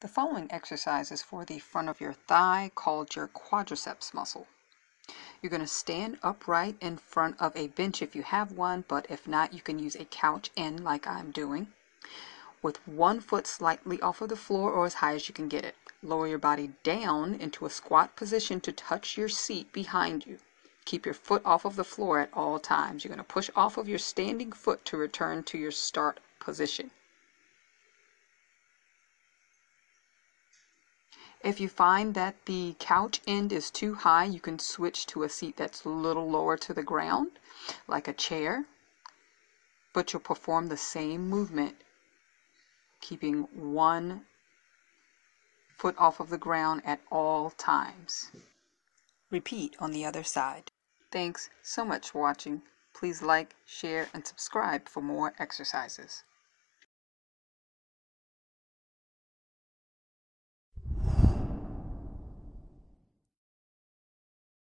The following exercise is for the front of your thigh, called your quadriceps muscle. You're going to stand upright in front of a bench if you have one, but if not, you can use a couch in like I'm doing, with one foot slightly off of the floor or as high as you can get it. Lower your body down into a squat position to touch your seat behind you. Keep your foot off of the floor at all times. You're going to push off of your standing foot to return to your start position. If you find that the couch end is too high, you can switch to a seat that's a little lower to the ground, like a chair, but you'll perform the same movement, keeping one foot off of the ground at all times. Repeat on the other side. Thanks so much for watching. Please like, share, and subscribe for more exercises.